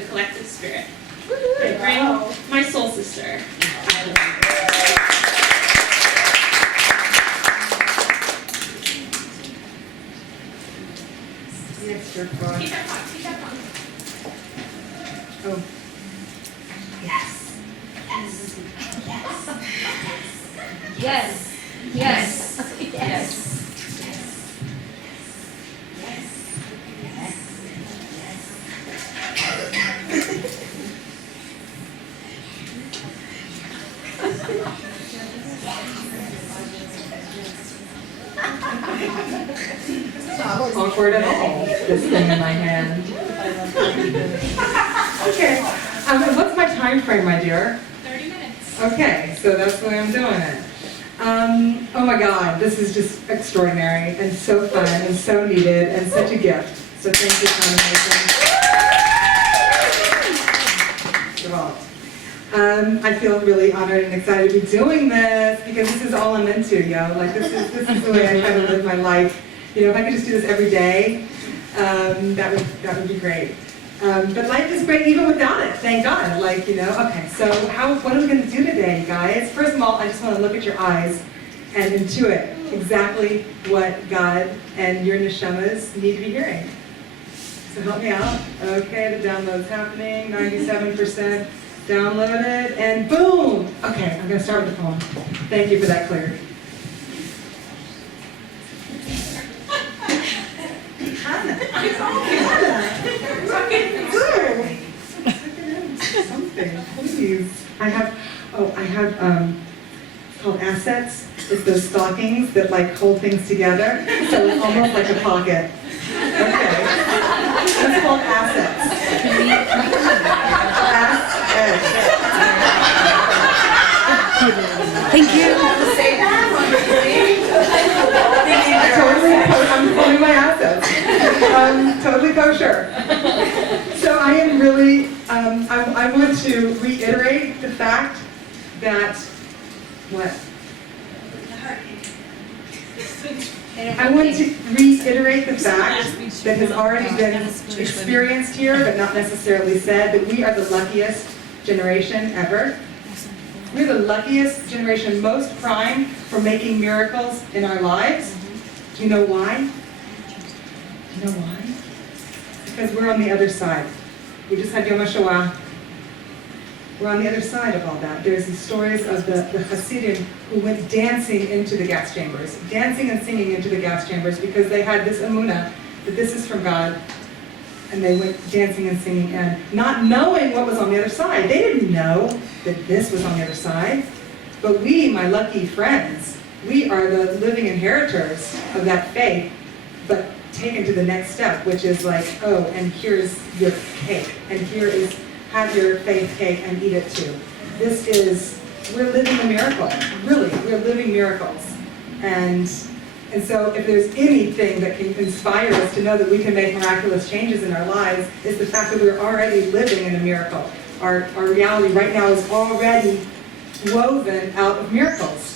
the collective spirit. I bring my soul sister. Next, your frog. Keep that on, keep that on. Oh. Yes. Yes. Yes. Yes. Awkward at all, this thing in my hand. Okay, what's my time frame, my dear? 30 minutes. Okay, so that's the way I'm doing it. Oh my God, this is just extraordinary and so fun and so needed and such a gift. So thank you, Conversation. I feel really honored and excited to be doing this because this is all I'm into, yo. Like this is the way I try to live my life. You know, if I could just do this every day, that would be great. But life is great even without it, thank God. Like, you know, okay, so what are we going to do today, you guys? First of all, I just want to look at your eyes and intuit exactly what God and your neshamas need to be hearing. So help me out. Okay, the download's happening, 97% downloaded, and boom! Okay, I'm going to start with the poem. Thank you for that, Claire. Something, please. I have, it's called assets. It's those stockings that like hold things together. So it's almost like a pocket. Okay. That's called assets. Assets. Thank you. I'm holding my assets. Totally kosher. So I am really, I want to reiterate the fact that, what? I want to reiterate the fact that has already been experienced here, but not necessarily said, that we are the luckiest generation ever. We're the luckiest generation, most primed for making miracles in our lives. Do you know why? Do you know why? Because we're on the other side. We just had Yom HaShoah. We're on the other side of all that. There's these stories of the Hasidim who went dancing into the gas chambers, dancing and singing into the gas chambers because they had this emunah that this is from God. And they went dancing and singing and not knowing what was on the other side. They didn't know that this was on the other side. But we, my lucky friends, we are the living inheritors of that faith, but taken to the next step, which is like, oh, and here's your cake, and here is, have your faith cake and eat it too. This is, we're living a miracle, really, we're living miracles. And so if there's anything that can inspire us to know that we can make miraculous changes in our lives, it's the fact that we're already living in a miracle. Our reality right now is already woven out of miracles.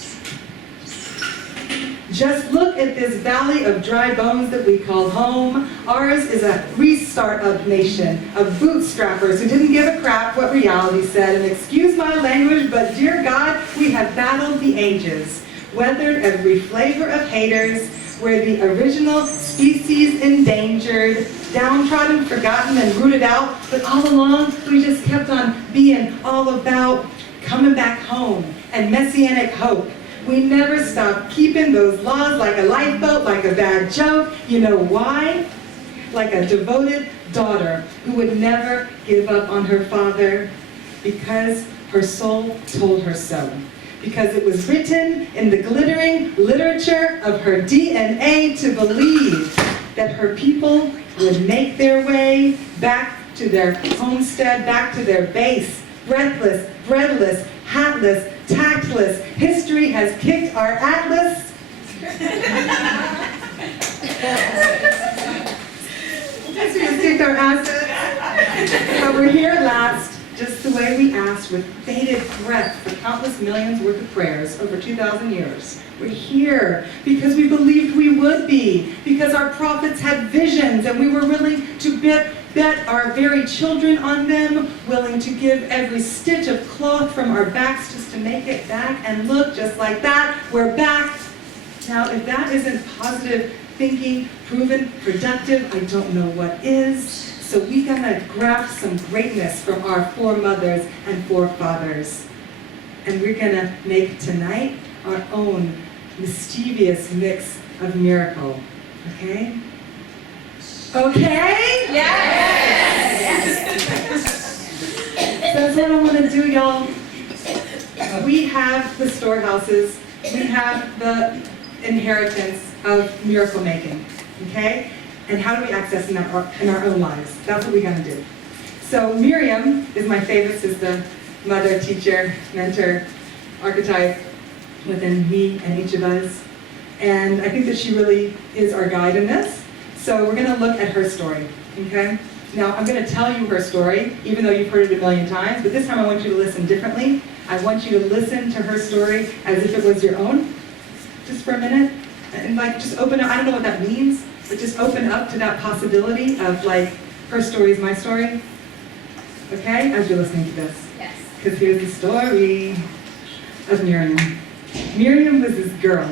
Just look at this valley of dry bones that we call home. Ours is a restart-up nation of bootstrappers who didn't give a crap what reality said. And excuse my language, but dear God, we have battled the ages, weathered every flavor of haters. We're the original species endangered, downtrodden, forgotten, and rooted out. But all along, we just kept on being all about coming back home and messianic hope. We never stopped keeping those laws like a lifeboat, like a bad joke. You know why? Like a devoted daughter who would never give up on her father because her soul told her so. Because it was written in the glittering literature of her DNA to believe that her people would make their way back to their homestead, back to their base, breathless, breadless, hatless, tactless. History has kicked our atlas. History has kicked our assets. But we're here at last, just the way we asked, with bated breath for countless millions worth of prayers over 2,000 years. We're here because we believed we would be, because our prophets had visions and we were willing to bet our very children on them, willing to give every stitch of cloth from our backs just to make it back and look just like that. We're back. Now, if that isn't positive thinking, proven, productive, I don't know what is. So we gotta graft some greatness from our foremothers and forefathers. And we're gonna make tonight our own mischievous mix of miracle. Okay? Okay? Yes! So that's what I want to do, y'all. We have the storehouses. We have the inheritance of miracle making. Okay? And how do we access in our own lives? That's what we're going to do. So Miriam is my favorite. Is the mother, teacher, mentor, archetype within me and each of us. And I think that she really is our guide in this. So we're going to look at her story, okay? Now, I'm going to tell you her story, even though you've heard it a million times, but this time I want you to listen differently. I want you to listen to her story as if it was your own, just for a minute. And like, just open up, I don't know what that means, but just open up to that possibility of like, her story is my story, okay? As you're listening to this. Yes. Because here's the story of Miriam. Miriam was this girl,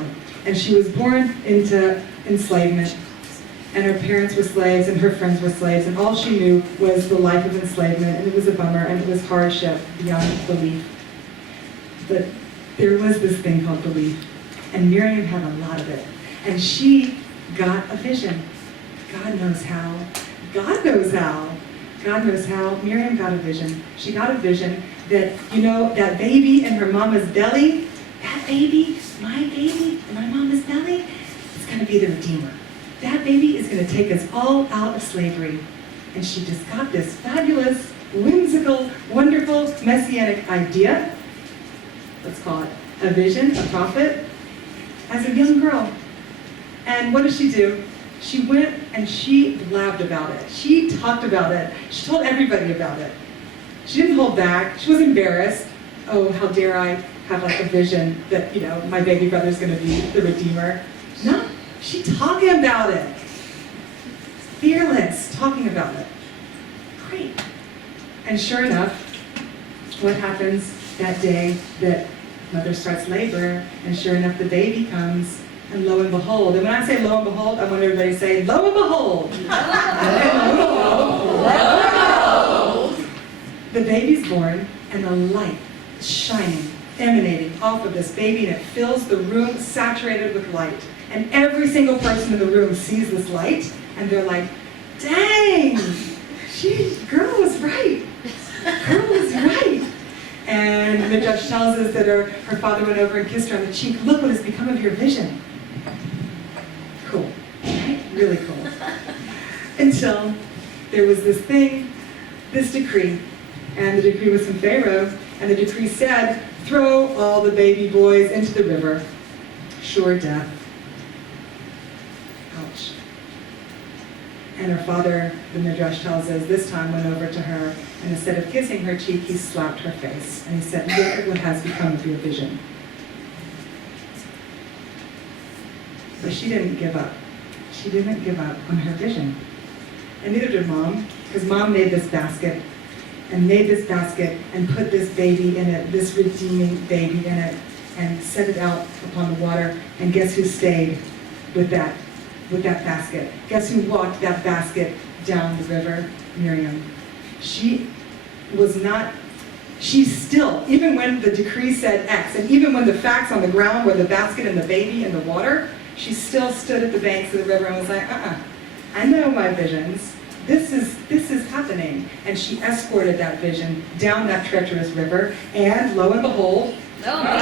and she was born into enslavement. And her parents were slaves, and her friends were slaves, and all she knew was the life of enslavement, and it was a bummer, and it was hardship beyond belief. But there was this thing called belief, and Miriam had a lot of it. And she got a vision. God knows how. God knows how. God knows how. Miriam got a vision. She got a vision that, you know, that baby in her mama's belly, that baby, my baby in my mama's belly, is going to be the Redeemer. That baby is going to take us all out of slavery. And she just got this fabulous, whimsical, wonderful, messianic idea. Let's call it a vision, a prophet, as a young girl. And what does she do? She went and she blabbed about it. She talked about it. She told everybody about it. She didn't hold back. She was embarrassed. Oh, how dare I have like a vision that, you know, my baby brother's going to be the Redeemer. No. She talking about it. Fearless, talking about it. Great. And sure enough, what happens that day that mother starts labor, and sure enough the baby comes, and lo and behold, and when I say lo and behold, I want everybody to say, lo and behold. The baby's born, and the light is shining, emanating off of this baby, and it fills the room saturated with light. And every single person in the room sees this light, and they're like, dang, girl was right. Girl was right. And the judge tells us that her father went over and kissed her on the cheek. Look what has become of your vision. Cool, right? Really cool. Until there was this thing, this decree. And the decree was from Pharaoh, and the decree said, throw all the baby boys into the river. Sure death. Ouch. And her father, the Midrash tells us, this time went over to her, and instead of kissing her cheek, he slapped her face. And he said, look at what has become of your vision. But she didn't give up. She didn't give up on her vision. And neither did Mom, because Mom made this basket, and put this baby in it, this redeeming baby in it, and set it out upon the water. And guess who stayed with that basket? Guess who walked that basket down the river? Miriam. She still, even when the decree said X, and even when the facts on the ground were the basket and the baby and the water, she still stood at the banks of the river and was like, I know my visions. This is happening. And she escorted that vision down that treacherous river, and lo and behold, wow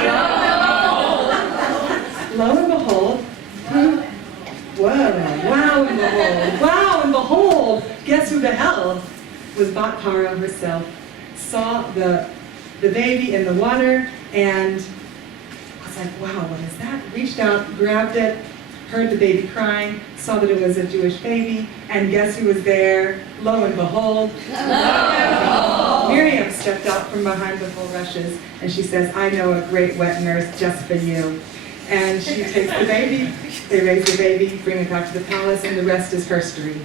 and behold, guess who the hell was Batpara herself, saw the baby in the water, and was like, wow, what is that? Reached out, grabbed it, heard the baby crying, saw that it was a Jewish baby, and guess who was there? Lo and behold, Miriam stepped out from behind the bulrushes, and she says, I know a great wet nurse just for you. And she takes the baby, they raise the baby, bring it back to the palace, and the rest is herstory.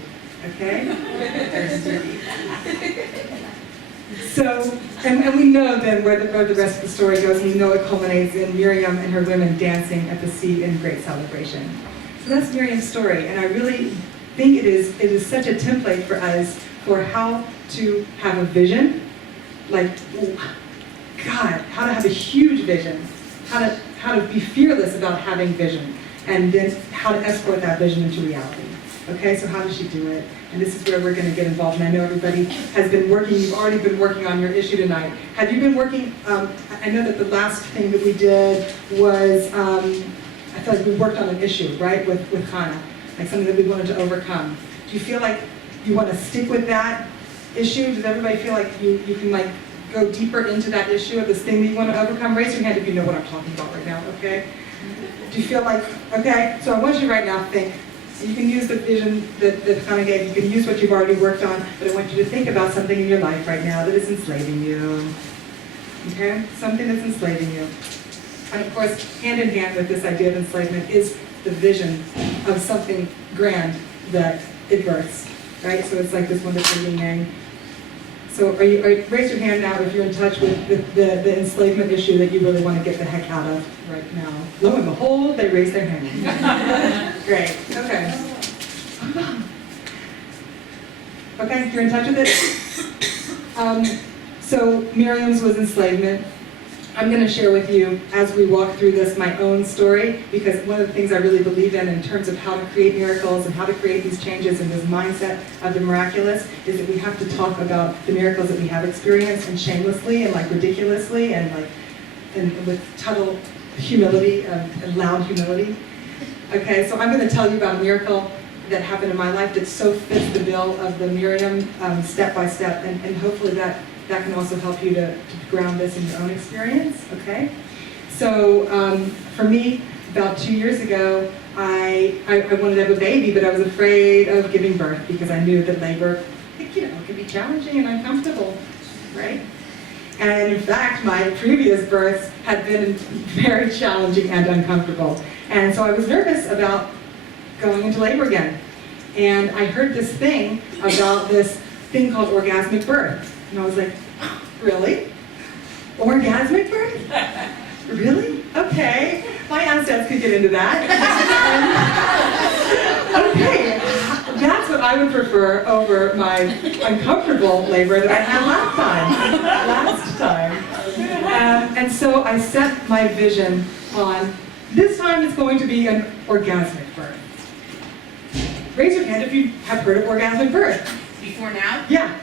Okay? Herstory. So, and we know then where the rest of the story goes, and we know it culminates in Miriam and her women dancing at the sea in great celebration. So that's Miriam's story, and I really think it is such a template for us for how to have a vision, like, God, how to have a huge vision, how to be fearless about having vision, and then how to export that vision into reality. Okay, so how does she do it? And this is where we're going to get involved. And I know everybody has been working, you've already been working on your issue tonight. Have you been working, I know that the last thing that we did was, I feel like we worked on an issue, right, with Chaya, like something that we wanted to overcome. Do you feel like you want to stick with that issue? Does everybody feel like you can like go deeper into that issue of this thing that you want to overcome? Raise your hand if you know what I'm talking about right now, okay? Do you feel like, okay, so I want you right now to think. You can use the vision that Chaya gave, you can use what you've already worked on, but I want you to think about something in your life right now that is enslaving you. Okay? Something that's enslaving you. And of course, hand in hand with this idea of enslavement is the vision of something grand that it births. Right? So it's like this wonderful yin yang. So raise your hand now if you're in touch with the enslavement issue that you really want to get the heck out of right now. Lo and behold, they raise their hand. Great, okay. Okay, you're in touch with it? So Miriam's was enslavement. I'm going to share with you, as we walk through this, my own story, because one of the things I really believe in terms of how to create miracles and how to create these changes in this mindset of the miraculous is that we have to talk about the miracles that we have experienced, and shamelessly and like ridiculously and like and with total humility and loud humility. Okay, so I'm going to tell you about a miracle that happened in my life that so fits the bill of the Miriam step by step, and hopefully that can also help you to ground this in your own experience, okay? So for me, about 2 years ago, I wanted to have a baby, but I was afraid of giving birth because I knew that labor, can be challenging and uncomfortable, right? And in fact, my previous births had been very challenging and uncomfortable. And so I was nervous about going into labor again. And I heard this thing about this thing called orgasmic birth. And I was like, really? Orgasmic birth? Really? Okay. My ancestors could get into that. Okay. That's what I would prefer over my uncomfortable labor that I had last time. And so I set my vision on, this time it's going to be an orgasmic birth. Raise your hand if you have heard of orgasmic birth. Before now? Yeah.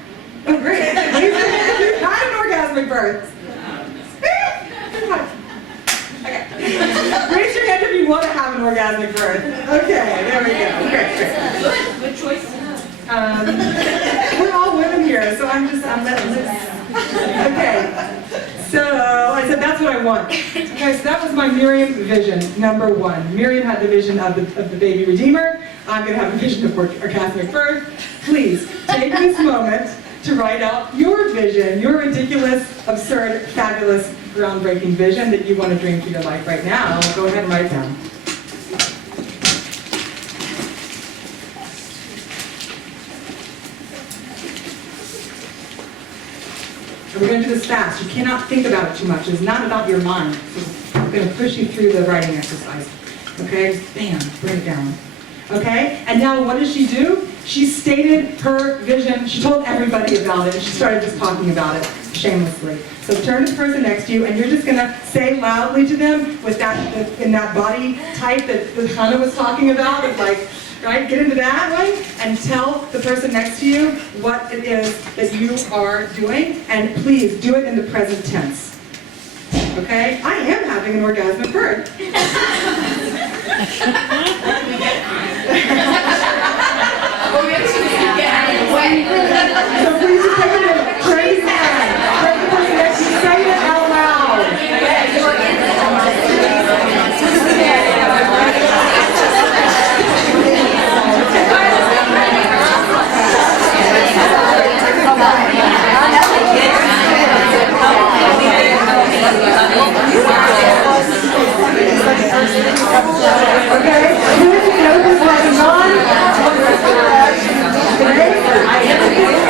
Oh, great. Raise your hand if you've had an orgasmic birth. Okay. Raise your hand if you want to have an orgasmic birth. Okay, there we go. Great. Good choice. We're all women here, so I'm letting loose. Okay. So I said that's what I want. Okay, so that was my Miriam vision, number one. Miriam had the vision of the baby redeemer. I'm going to have a vision of orgasmic birth. Please take this moment to write out your vision, your ridiculous, absurd, fabulous, groundbreaking vision that you want to dream for your life right now. Go ahead and write it down. And we're going to do this fast. You cannot think about it too much. It's not about your mind. So I'm going to push you through the writing exercise. Okay? Bam, bring it down. Okay? And now what does she do? She stated her vision. She told everybody about it. And she started just talking about it shamelessly. So turn to the person next to you, and you're just going to say loudly to them with that in that body type that Chaya was talking about. Of like, right? Get into that one and tell the person next to you what it is that you are doing. And please do it in the present tense. Okay? I am having an orgasmic birth. So please just take a minute. Praise God. Let the person next to you say it out loud. Okay? Note this like a non. Okay?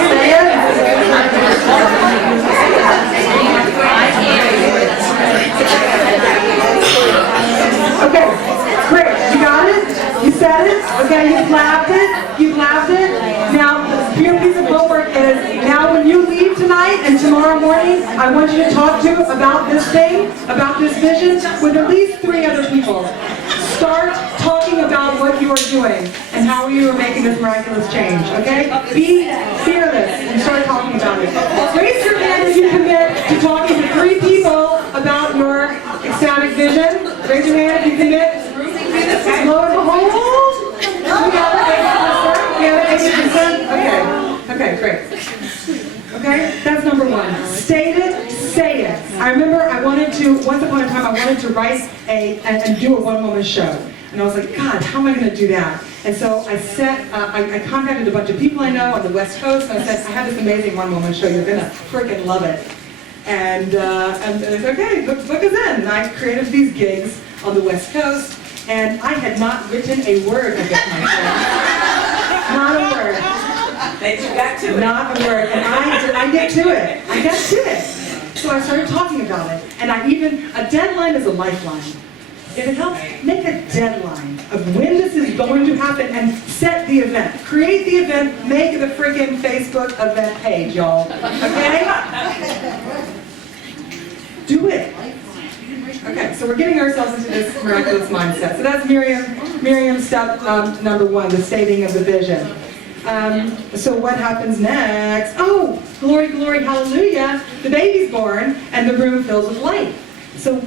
Say it. And tomorrow morning, I want you to talk to about this thing, about this vision, with at least 3 other people. Start talking about what you are doing and how you are making this miraculous change, okay? Be fearless and start talking about it. Raise your hand if you commit to talking to 3 people about your ecstatic vision. Raise your hand if you commit. Lo and behold, we got it. We have 80%. Okay, great. Okay, that's number 1. State it, say it. I remember once upon a time, I wanted to write and do a one-woman show. And I was like, God, how am I going to do that? And so I contacted a bunch of people I know on the West Coast, and I said, I have this amazing one-woman show. You're going to freaking love it. And they said, okay, book us in. And I created these gigs on the West Coast, and I had not written a word of it myself. Not a word. Then you got to it. Not a word. And I get to it. I got to it. So I started talking about it. And a deadline is a lifeline. If it helps, make a deadline of when this is going to happen and set the event. Create the event, make the freaking Facebook event page, y'all. Okay? Do it. Okay, so we're getting ourselves into this miraculous mindset. So that's Miriam's step number 1, the stating of the vision. So what happens next? Oh, glory, glory, hallelujah. The baby's born and the room fills with light. So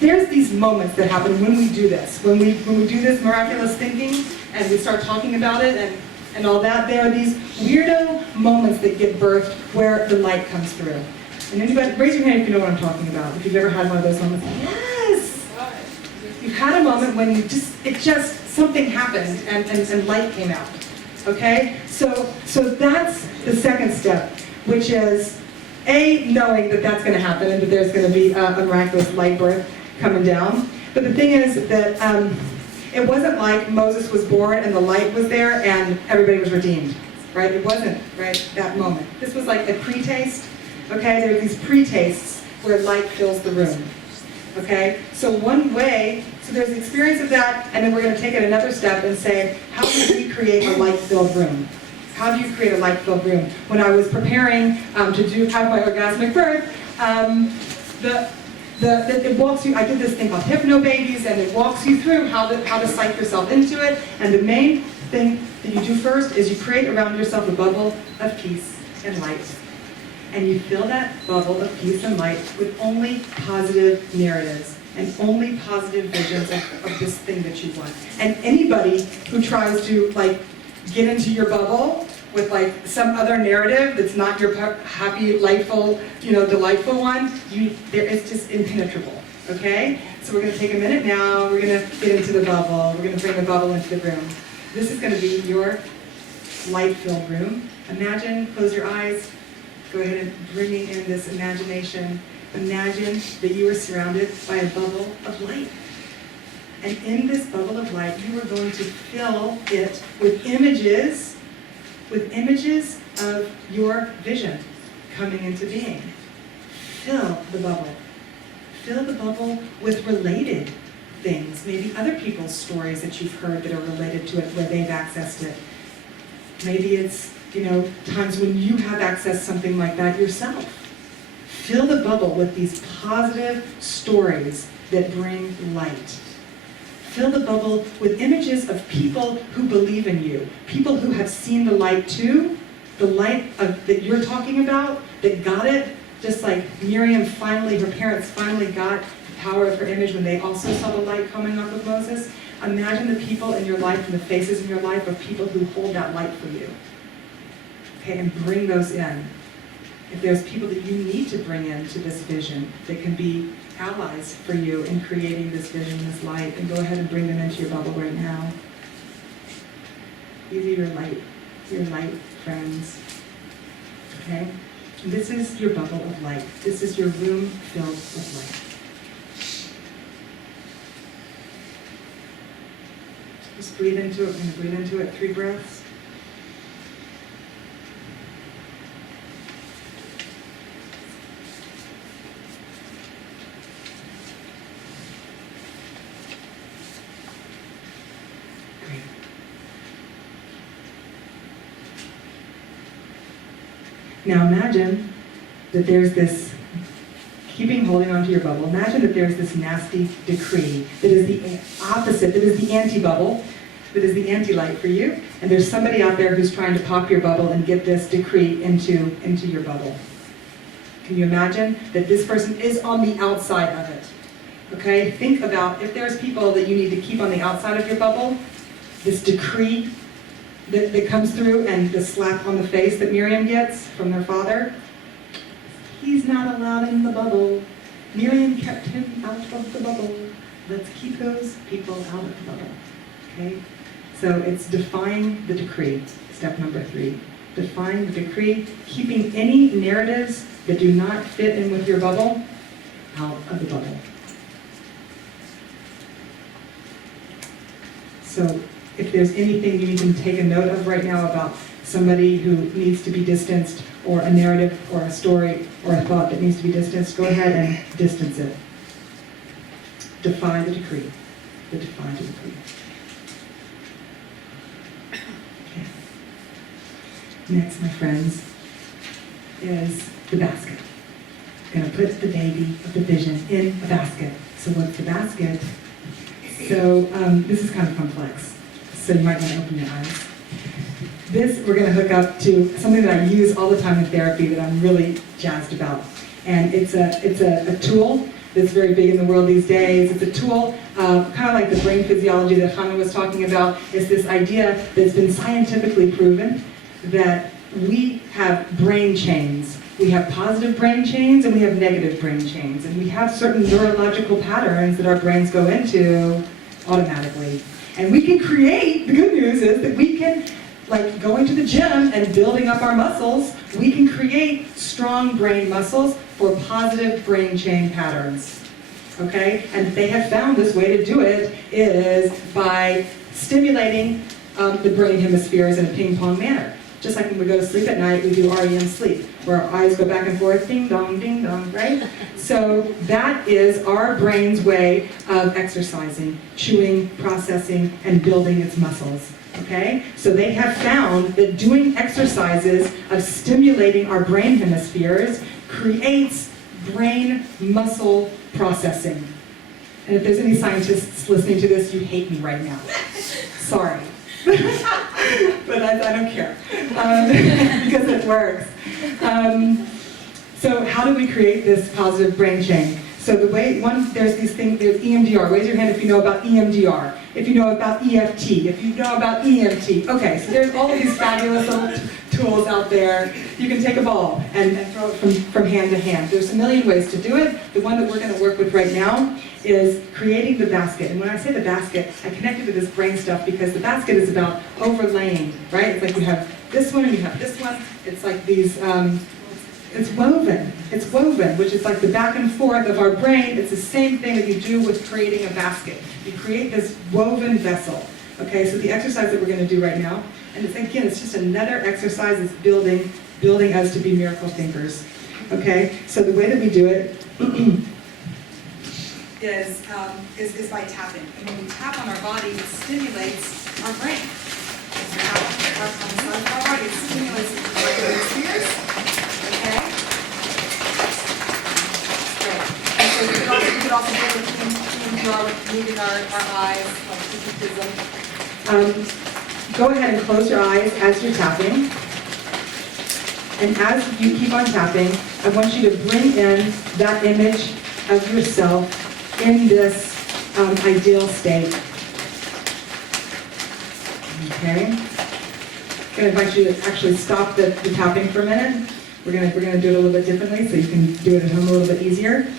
there's these moments that happen when we do this. When we do this miraculous thinking and we start talking about it and all that, there are these weirdo moments that get birthed where the light comes through. And anybody, raise your hand if you know what I'm talking about. If you've ever had one of those moments. Yes! You've had a moment when something happened and light came out. Okay? So that's the second step, which is knowing that that's going to happen and that there's going to be a miraculous light birth coming down. But the thing is that it wasn't like Moses was born and the light was there and everybody was redeemed, right? It wasn't, right, that moment. This was like a pre-taste, okay? There are these pre-tastes where light fills the room, okay? So one way, so there's the experience of that, and then we're going to take it another step and say, how do we create a light-filled room? How do you create a light-filled room? When I was preparing to have my orgasmic birth, it walks you, I did this thing called Hypno Babies, and it walks you through how to psych yourself into it. And the main thing that you do first is you create around yourself a bubble of peace and light. And you fill that bubble of peace and light with only positive narratives and only positive visions of this thing that you want. And anybody who tries to get into your bubble with some other narrative that's not your happy, delightful one, it's just impenetrable, okay? So we're going to take a minute now, we're going to get into the bubble, we're going to bring the bubble into the room. This is going to be your light-filled room. Imagine, close your eyes, go ahead and bringing in this imagination. Imagine that you are surrounded by a bubble of light. And in this bubble of light, you are going to fill it with images of your vision coming into being. Fill the bubble. Fill the bubble with related things, maybe other people's stories that you've heard that are related to it, where they've accessed it. Maybe it's, times when you have accessed something like that yourself. Fill the bubble with these positive stories that bring light. Fill the bubble with images of people who believe in you, people who have seen the light too, the light that you're talking about, that got it, just like Miriam her parents finally got the power of her image when they also saw the light coming off of Moses. Imagine the people in your life and the faces in your life of people who hold that light for you. Okay, and bring those in. If there's people that you need to bring into this vision that can be allies for you in creating this vision, this light, and go ahead and bring them into your bubble right now. These are your light friends. Okay? This is your bubble of light. This is your room filled with light. Just breathe into it. We're going to breathe into it 3 breaths. Now imagine that there's this, holding on to your bubble, imagine that there's this nasty decree that is the opposite, that is the anti-bubble, that is the anti-light for you, and there's somebody out there who's trying to pop your bubble and get this decree into your bubble. Can you imagine that this person is on the outside of it? Okay, think about if there's people that you need to keep on the outside of your bubble, this decree that comes through and the slap on the face that Miriam gets from their father. He's not allowed in the bubble. Miriam kept him out of the bubble. Let's keep those people out of the bubble. Okay? So it's defying the decree, step number 3. Defying the decree, keeping any narratives that do not fit in with your bubble out of the bubble. So if there's anything you need to take a note of right now about somebody who needs to be distanced, or a narrative, or a story, or a thought that needs to be distanced, go ahead and distance it. Defy the decree. Defy the decree. Okay. Next, my friends, is the basket. I'm going to put the baby of the vision in a basket. So what's the basket? So this is kind of complex, so you might want to open your eyes. This we're going to hook up to something that I use all the time in therapy that I'm really jazzed about. And it's a tool that's very big in the world these days. It's a tool, kind of like the brain physiology that Hannah was talking about. It's this idea that's been scientifically proven that we have brain chains. We have positive brain chains and we have negative brain chains. And we have certain neurological patterns that our brains go into automatically. And we can create, the good news is that we can, like going to the gym and building up our muscles, we can create strong brain muscles for positive brain chain patterns. Okay? And they have found this way to do it is by stimulating the brain hemispheres in a ping-pong manner. Just like when we go to sleep at night, we do REM sleep, where our eyes go back and forth, ding dong, right? So that is our brain's way of exercising, chewing, processing, and building its muscles. Okay? So they have found that doing exercises of stimulating our brain hemispheres creates brain muscle processing. And if there's any scientists listening to this, you hate me right now. Sorry. But I don't care, because it works. So how do we create this positive brain chain? So the way, there's these things, there's EMDR. Raise your hand if you know about EMDR. If you know about EFT, if you know about EMT. Okay, so there's all of these fabulous little tools out there. You can take a ball and throw it from hand to hand. There's a million ways to do it. The one that we're going to work with right now is creating the basket. And when I say the basket, I connect it to this brain stuff because the basket is about overlaying, right? It's like you have this one and you have this one. It's like these, it's woven, which is like the back and forth of our brain. It's the same thing that you do with creating a basket. You create this woven vessel. Okay, so the exercise that we're going to do right now, and again, it's just another exercise that's building us to be miracle thinkers. Okay, so the way that we do it is by tapping. And when we tap on our body, it stimulates our brain. So tap on the side of our body, it stimulates our hemispheres. Okay? Great. And so we could also do it with moving our eyes, like go ahead and close your eyes as you're tapping. And as you keep on tapping, I want you to bring in that image of yourself in this ideal state. Okay? I'm going to invite you to actually stop the tapping for a minute. We're going to do it a little bit differently so you can do it at home a little bit easier.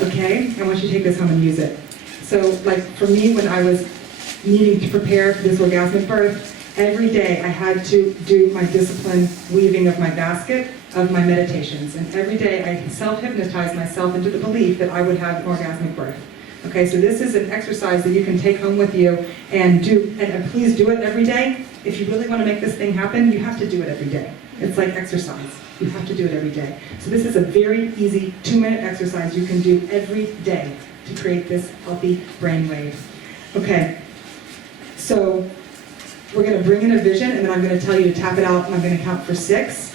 Okay? I want you to take this home and use it. So, like for me, when I was needing to prepare for this orgasmic birth, every day I had to do my disciplined weaving of my basket of my meditations. And every day I self-hypnotized myself into the belief that I would have an orgasmic birth. Okay, so this is an exercise that you can take home with you and do, and please do it every day. If you really want to make this thing happen, you have to do it every day. It's like exercise. You have to do it every day. So this is a very easy 2-minute exercise you can do every day to create this healthy brainwave. Okay, so we're going to bring in a vision, and then I'm going to tell you to tap it out, and I'm going to count for 6.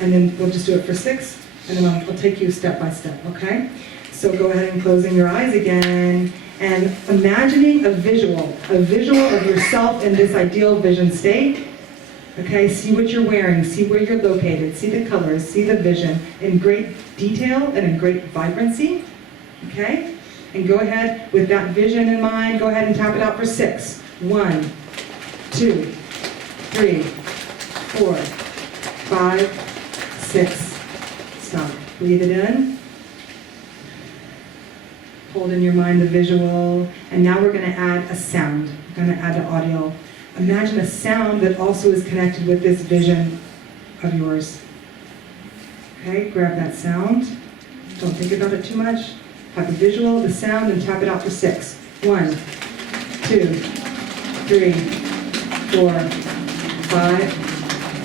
And then we'll just do it for 6, and then I'll take you step by step, okay? So go ahead and closing your eyes again, and imagining a visual of yourself in this ideal vision state. Okay, see what you're wearing, see where you're located, see the colors, see the vision in great detail and in great vibrancy. Okay? And go ahead, with that vision in mind, go ahead and tap it out for 6. 1, 2, 3, 4, 5, 6. Stop. Breathe it in. Hold in your mind the visual. And now we're going to add a sound. We're going to add the audio. Imagine a sound that also is connected with this vision of yours. Okay, grab that sound. Don't think about it too much. Have the visual, the sound, and tap it out for 6. 1, 2, 3, 4, 5,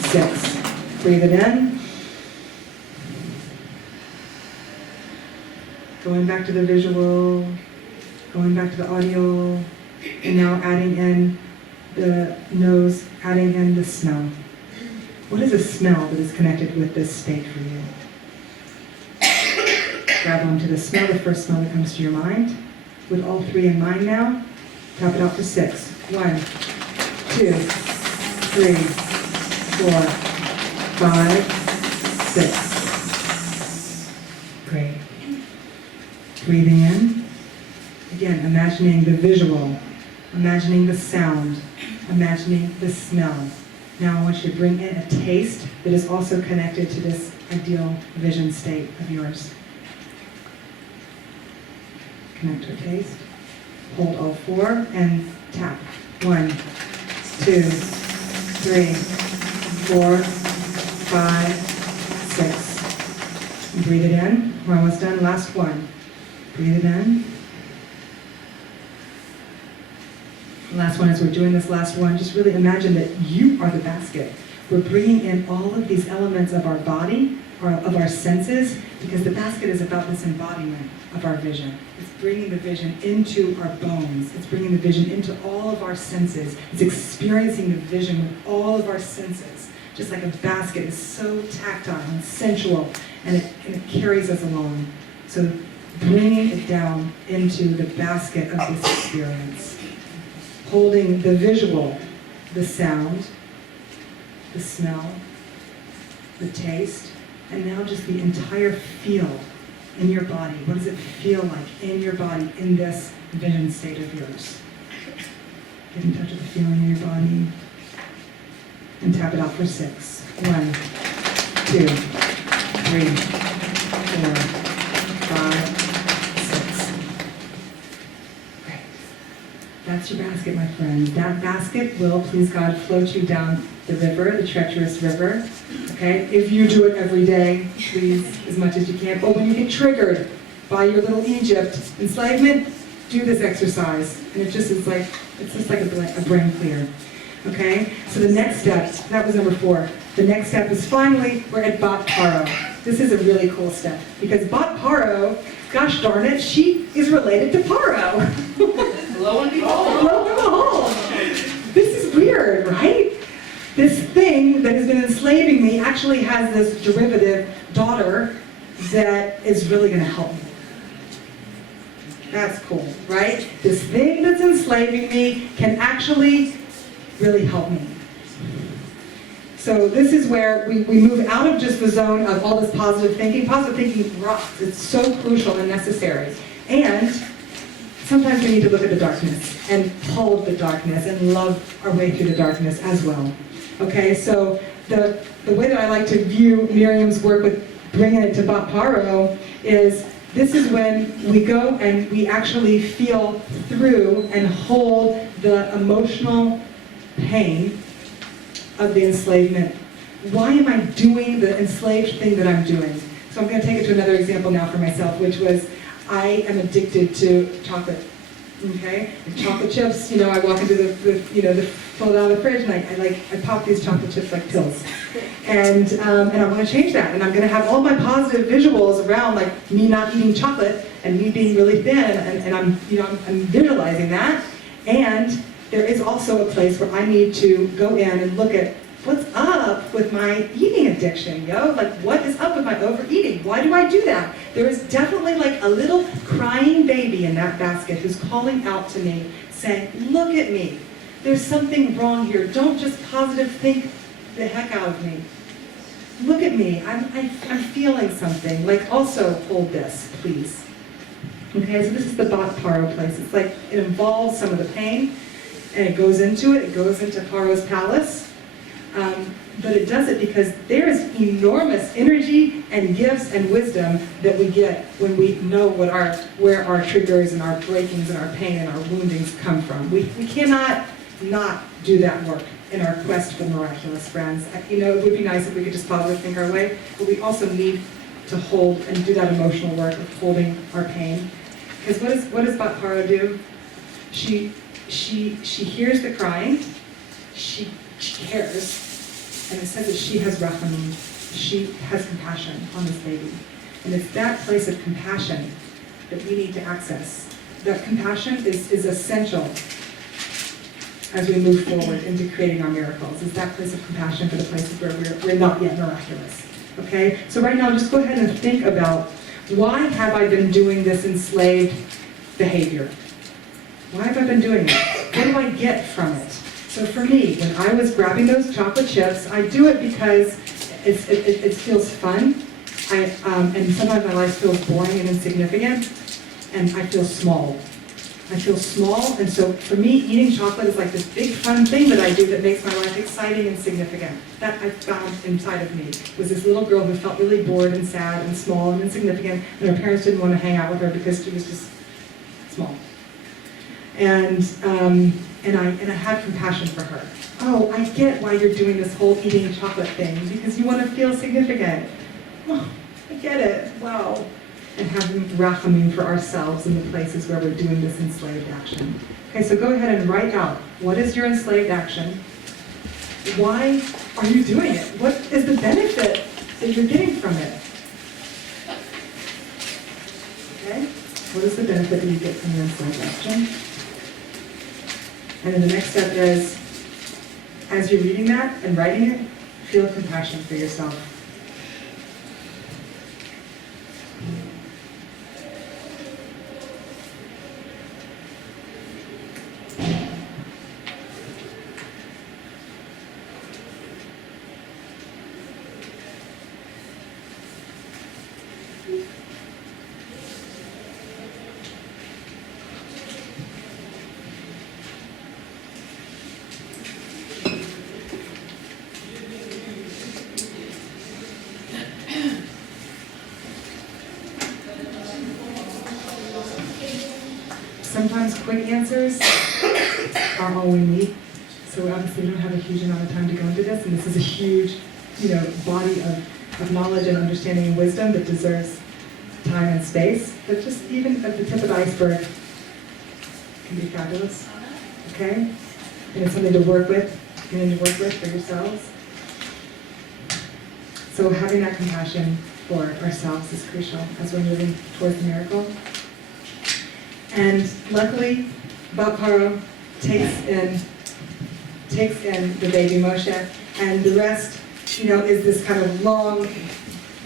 6. Breathe it in. Going back to the visual, going back to the audio, and now adding in the nose, adding in the smell. What is a smell that is connected with this state for you? Grab onto the smell, the first smell that comes to your mind. With all 3 in mind now, tap it out for 6. 1, 2, 3, 4, 5, 6. Great. Breathing in. Again, imagining the visual, imagining the sound, imagining the smell. Now I want you to bring in a taste that is also connected to this ideal vision state of yours. Connect to a taste. Hold all 4 and tap. 1, 2, 3, 4, 5, 6. And breathe it in. We're almost done. Last one. Breathe it in. Last one, as we're doing this last one, just really imagine that you are the basket. We're bringing in all of these elements of our body, of our senses, because the basket is about this embodiment of our vision. It's bringing the vision into our bones. It's bringing the vision into all of our senses. It's experiencing the vision with all of our senses. Just like a basket is so tactile and sensual, and it carries us along. So bringing it down into the basket of this experience. Holding the visual, the sound, the smell, the taste, and now just the entire feel in your body. What does it feel like in your body in this vision state of yours? Get in touch with the feeling in your body and tap it out for 6. 1, 2, 3, 4, 5, 6. Great. That's your basket, my friends. That basket will, please God, float you down the river, the treacherous river. Okay? If you do it every day, please, as much as you can. But when you get triggered by your little Egypt enslavement, do this exercise. And it's just like a brain clear. Okay? So the next step, that was number 4. The next step is finally, we're at Bat Paro. This is a really cool step. Because Bat Paro, gosh darn it, she is related to Paro. Lo and behold. Lo and behold. This is weird, right? This thing that has been enslaving me actually has this derivative daughter that is really going to help me. That's cool, right? This thing that's enslaving me can actually really help me. So this is where we move out of just the zone of all this positive thinking. Positive thinking rocks. It's so crucial and necessary. And sometimes we need to look at the darkness and hold the darkness and love our way through the darkness as well. Okay, so the way that I like to view Miriam's work with bringing it to Bat Paro is this is when we go and we actually feel through and hold the emotional pain of the enslavement. Why am I doing the enslaved thing that I'm doing? So I'm going to take it to another example now for myself, which was I am addicted to chocolate. Okay, and chocolate chips. I walk into the pull it out of the fridge, and I pop these chocolate chips like pills. And I want to change that, and I'm going to have all my positive visuals around like me not eating chocolate and me being really thin, and I'm visualizing that. And there is also a place where I need to go in and look at what's up with my eating addiction, yo? Like, what is up with my overeating? Why do I do that? There is definitely like a little crying baby in that basket who's calling out to me, saying, look at me. There's something wrong here. Don't just positive think the heck out of me. Look at me. I'm feeling something. Like, also hold this, please. Okay, so this is the paro place. It's like it involves some of the pain, and it goes into Paro's palace. But it does it because there is enormous energy and gifts and wisdom that we get when we know where our triggers and our breakings and our pain and our woundings come from. We cannot not do that work in our quest for miraculous, friends. You know, it would be nice if we could just positively think our way, but we also need to hold and do that emotional work of holding our pain. Because what does Paro do? She hears the crying, she cares, and it says that she has rachamim, she has compassion on this baby. And it's that place of compassion that we need to access. That compassion is essential as we move forward into creating our miracles. Is that place of compassion for the places where we're not yet miraculous. Okay? So right now, just go ahead and think about, why have I been doing this enslaved behavior? Why have I been doing it? What do I get from it? So for me, when I was grabbing those chocolate chips, I do it because it feels fun. And sometimes my life feels boring and insignificant, and I feel small. I feel small, and so for me, eating chocolate is like this big fun thing that I do that makes my life exciting and significant. That I found inside of me was this little girl who felt really bored and sad and small and insignificant, and her parents didn't want to hang out with her because she was just small. And I had compassion for her. Oh, I get why you're doing this whole eating chocolate thing, because you want to feel significant. Oh, I get it. Wow. And having rachamim for ourselves in the places where we're doing this enslaved action. Okay, so go ahead and write out, what is your enslaved action? Why are you doing it? What is the benefit that you're getting from it? Okay, what is the benefit that you get from your enslaved action? And then the next step is, as you're reading that and writing it, feel compassion for yourself. Sometimes quick answers are all we need. So obviously we don't have a huge amount of time to go into this, and this is a huge, body of knowledge and understanding and wisdom that deserves time and space. But just even at the tip of the iceberg can be fabulous. Okay? And it's something to work with, for yourselves. So having that compassion for ourselves is crucial as we're moving towards the miracle. And luckily, Paro takes in the baby Moshe, and the rest, is this kind of long,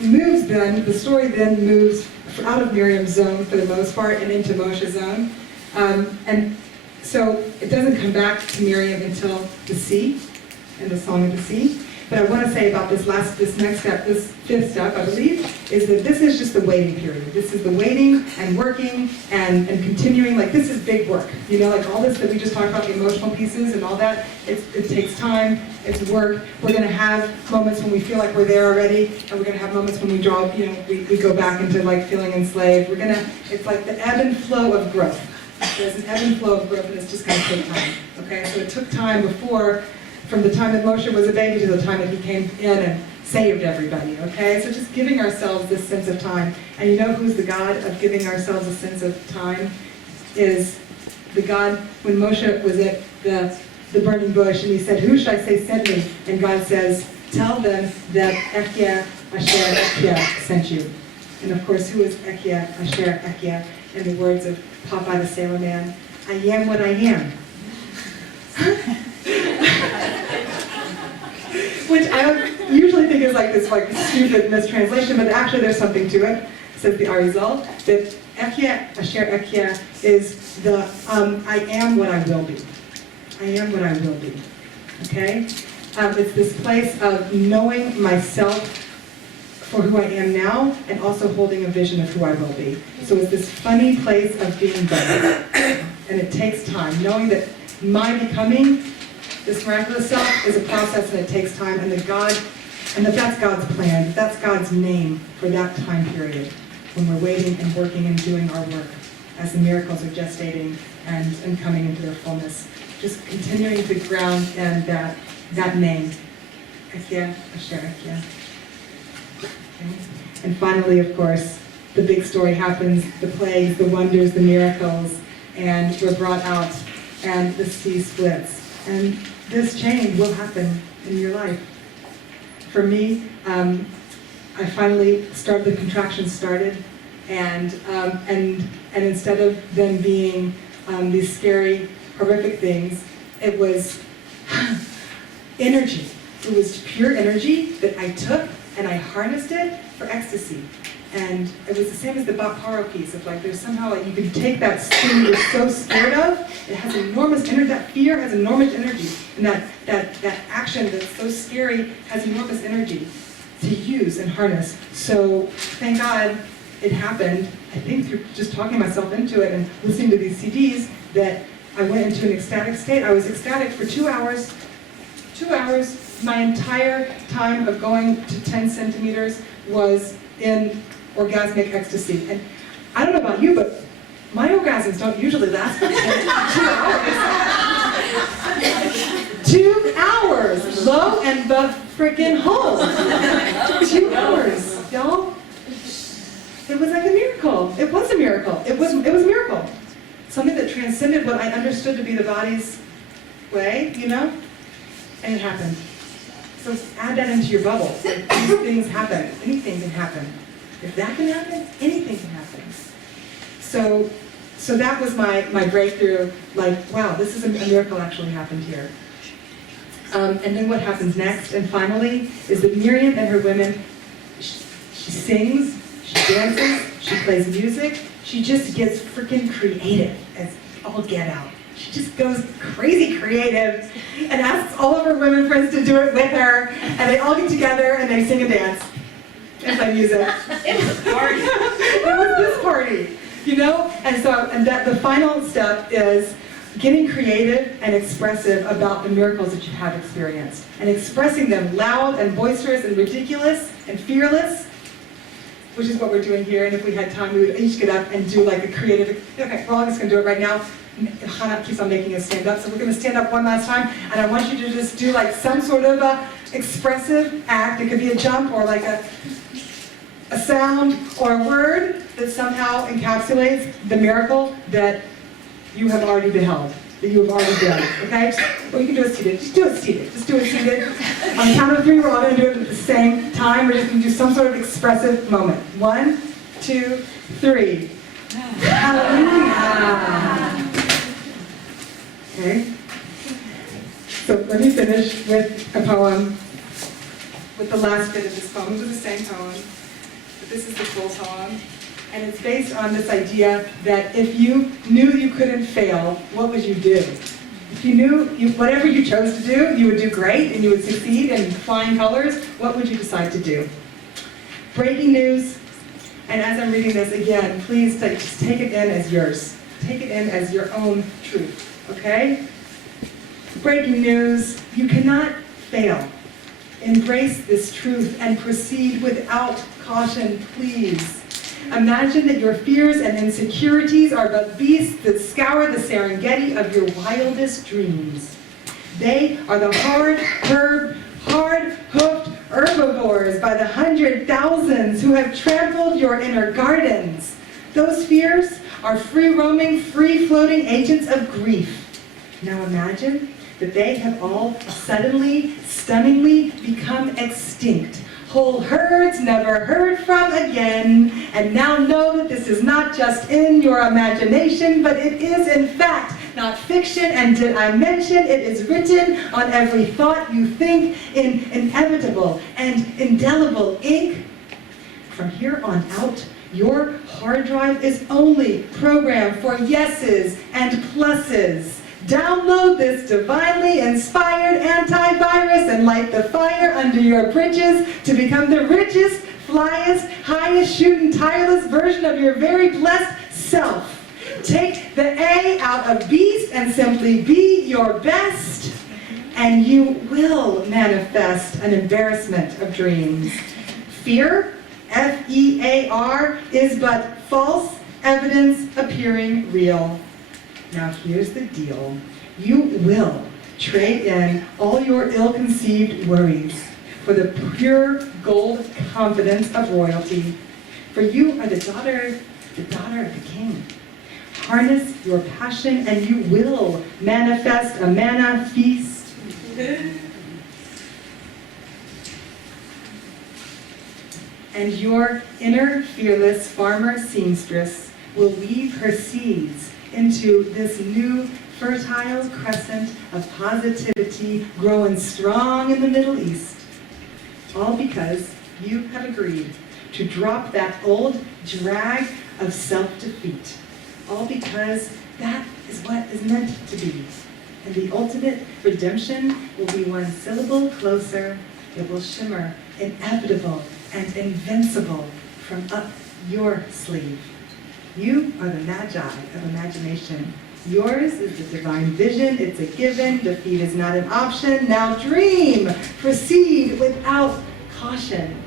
the story then moves out of Miriam's zone for the most part and into Moshe's zone. And so it doesn't come back to Miriam until the sea, and the Song of the Sea. But I want to say about this next step, this fifth step, I believe, is that this is just the waiting period. This is the waiting and working and continuing. Like, this is big work. Like all this that we just talked about, the emotional pieces and all that, it takes time, it's work. We're going to have moments when we feel like we're there already, and we're going to have moments when we we go back into like feeling enslaved. It's like the ebb and flow of growth. There's an ebb and flow of growth, and it's just going to take time. Okay, so it took time from the time that Moshe was a baby to the time that he came in and saved everybody, okay? So just giving ourselves this sense of time. And you know who's the God of giving ourselves a sense of time? Is the God, when Moshe was at the burning bush and he said, who should I say sent me? And God says, tell them that Ekyeh Asher Ekyeh sent you. And of course, who is Ekyeh Asher Ekyeh? In the words of Popeye the Sailor Man, I am what I am. which I usually think is like this stupid mistranslation, but actually there's something to it, says the Arizal, that Ekia, Asher Ekia, is the I am what I will be. I am what I will be. Okay? It's this place of knowing myself for who I am now, and also holding a vision of who I will be. So it's this funny place of being both. And it takes time, knowing that my becoming this miraculous self is a process and it takes time, and that that's God's plan, that's God's name for that time period when we're waiting and working and doing our work as the miracles are gestating and coming into their fullness. Just continuing to ground in that name. Ekia, Asher Ekia. Okay. And finally, of course, the big story happens, the plagues, the wonders, the miracles, and we're brought out, and the sea splits. And this change will happen in your life. For me, I finally the contractions started, and instead of them being these scary, horrific things, it was energy. It was pure energy that I took and I harnessed it for ecstasy. And it was the same as the Bakaro piece of like, there's somehow like you can take that thing you're so scared of, it has enormous energy, that fear has enormous energy. And that action that's so scary has enormous energy to use and harness. So thank God it happened, I think through just talking myself into it and listening to these CDs, that I went into an ecstatic state. I was ecstatic for 2 hours. 2 hours, my entire time of going to 10 centimeters was in orgasmic ecstasy. And I don't know about you, but my orgasms don't usually last for 2 hours. 2 hours, lo and the freaking hole. 2 hours, y'all. It was like a miracle. It was a miracle. It was a miracle. Something that transcended what I understood to be the body's way, you know? And it happened. So add that into your bubble. Like, these things happen. Anything can happen. If that can happen, anything can happen. So that was my breakthrough. Like, wow, this is a miracle actually happened here. And then what happens next, and finally, is that Miriam and her women, she sings, she dances, she plays music, she just gets freaking creative as all get out. She just goes crazy creative and asks all of her women friends to do it with her, and they all get together and they sing and dance and play music. It was a party. It was this party, you know? And that the final step is getting creative and expressive about the miracles that you have experienced, and expressing them loud and boisterous and ridiculous and fearless, which is what we're doing here. And if we had time, we would each get up and do like a creative, okay, we're all just gonna do it right now. Hannah keeps on making us stand up, so we're gonna stand up one last time, and I want you to just do like some sort of a expressive act. It could be a jump or like a sound or a word that somehow encapsulates the miracle that you have already beheld, that you have already done, okay? Or you can do it seated. Just do it seated. Just do it seated. On the count of 3, we're all going to do it at the same time. We're just going to do some sort of expressive moment. 1, 2, 3. Hallelujah. Okay? So let me finish with a poem, with the last bit of this poem. This is the same poem, but this is the full poem. And it's based on this idea that if you knew you couldn't fail, what would you do? If you knew whatever you chose to do, you would do great and you would succeed in flying colors, what would you decide to do? Breaking news, and as I'm reading this again, please just take it in as yours. Take it in as your own truth, okay? Breaking news, you cannot fail. Embrace this truth and proceed without caution, please. Imagine that your fears and insecurities are but beasts that scour the Serengeti of your wildest dreams. They are the hard-hoofed herbivores by the 100,000s who have trampled your inner gardens. Those fears are free-roaming, free-floating agents of grief. Now imagine that they have all suddenly, stunningly become extinct. Whole herds never heard from again, and now know that this is not just in your imagination, but it is in fact not fiction. And did I mention it is written on every thought you think in inevitable and indelible ink? From here on out, your hard drive is only programmed for yeses and pluses. Download this divinely inspired antivirus and light the fire under your bridges to become the richest, flyest, highest shooting, tireless version of your very blessed self. Take the A out of beast and simply be your best, and you will manifest an embarrassment of dreams. Fear, F-E-A-R, is but false evidence appearing real. Now here's the deal. You will trade in all your ill-conceived worries for the pure gold confidence of royalty. For you are the daughter of the king. Harness your passion and you will manifest a manna feast. And your inner fearless farmer seamstress will weave her seeds into this new fertile crescent of positivity growing strong in the Middle East. All because you have agreed to drop that old drag of self-defeat. All because that is what is meant to be. And the ultimate redemption will be one syllable closer. It will shimmer inevitable and invincible from up your sleeve. You are the magi of imagination. Yours is the divine vision. It's a given. Defeat is not an option. Now dream. Proceed without caution.